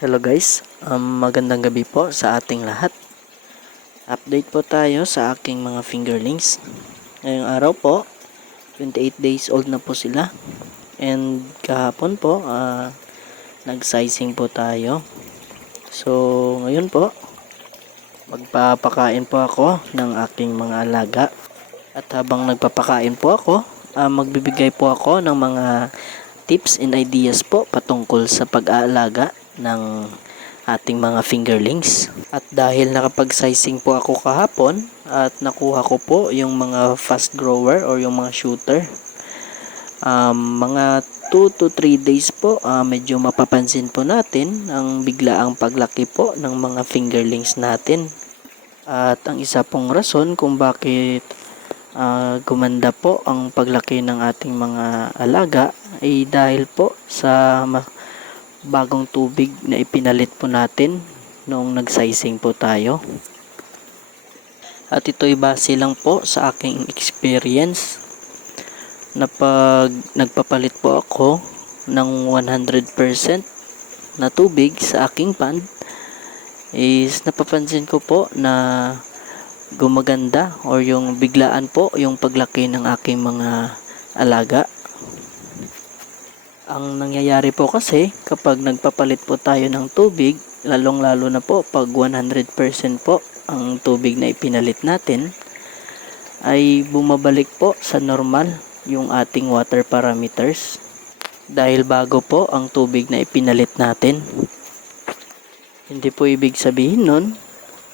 Hello guys, magandang gabi po sa ating lahat. Update po tayo sa aking mga fingerlings. Ngayong araw po, 28 days old na po sila. And kahapon po, nag-sizing po tayo. So ngayon po, magpapakain po ako ng aking mga alaga. At habang nagpapakain po ako, magbibigay po ako ng mga tips and ideas po patungkol sa pag-aalaga ng ating mga fingerlings. At dahil nakapag-sizing po ako kahapon at nakuha ko po yung mga fast grower or yung mga shooter, mga 2 to 3 days po, medyo mapapansin po natin ang biglaang paglaki po ng mga fingerlings natin. At ang isa pong rason kung bakit gumanda po ang paglaki ng ating mga alaga ay dahil po sa bagong tubig na ipinalit po natin noong nag-sizing po tayo. At ito'y base lang po sa aking experience na pag nagpapalit po ako ng 100% na tubig sa aking pond is napapansin ko po na gumaganda or yung biglaan po yung paglaki ng aking mga alaga. Ang nangyayari po kasi kapag nagpapalit po tayo ng tubig, lalong lalo na po pag 100% po ang tubig na ipinalit natin, ay bumabalik po sa normal yung ating water parameters dahil bago po ang tubig na ipinalit natin. Hindi po ibig sabihin nun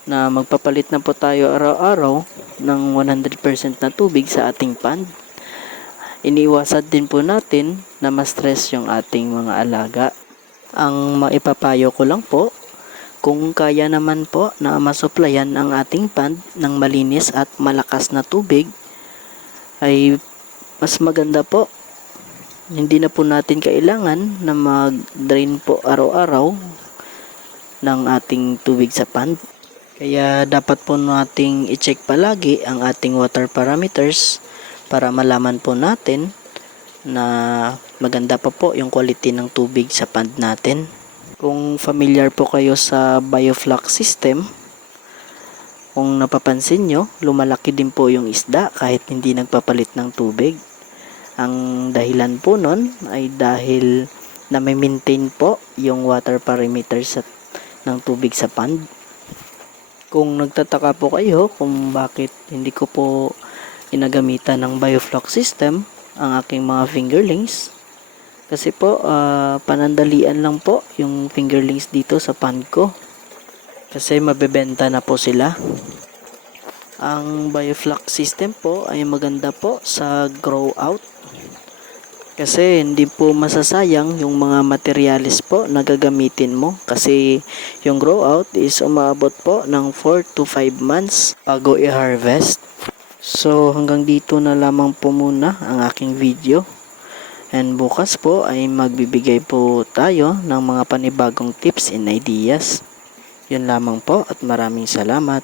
na magpapalit na po tayo araw-araw ng 100% na tubig sa ating pond. Iniiwasan din po natin na ma-stress yung ating mga alaga. Ang maipapayo ko lang po, kung kaya naman po na masuplayan ang ating pond ng malinis at malakas na tubig, ay mas maganda po. Hindi na po natin kailangan na mag-drain po araw-araw ng ating tubig sa pond. Kaya dapat po nating i-check palagi ang ating water parameters para malaman po natin na maganda pa po yung quality ng tubig sa pond natin. Kung familiar po kayo sa bioflux system, kung napapansin nyo, lumalaki din po yung isda kahit hindi nagpapalit ng tubig. Ang dahilan po nun ay dahil na may maintain po yung water parameters ng tubig sa pond. Kung nagtataka po kayo kung bakit hindi ko po inagamitan ng bioflux system ang aking mga fingerlings, kasi po panandalian lang po yung fingerlings dito sa pond ko kasi mabebenta na po sila. Ang bioflux system po ay maganda po sa grow out kasi hindi po masasayang yung mga materialis po na gagamitin mo, kasi yung grow out is umaabot po ng 4 to 5 months bago i-harvest. So hanggang dito na lamang po muna ang aking video, and bukas po ay magbibigay po tayo ng mga panibagong tips and ideas. Yun lamang po at maraming salamat.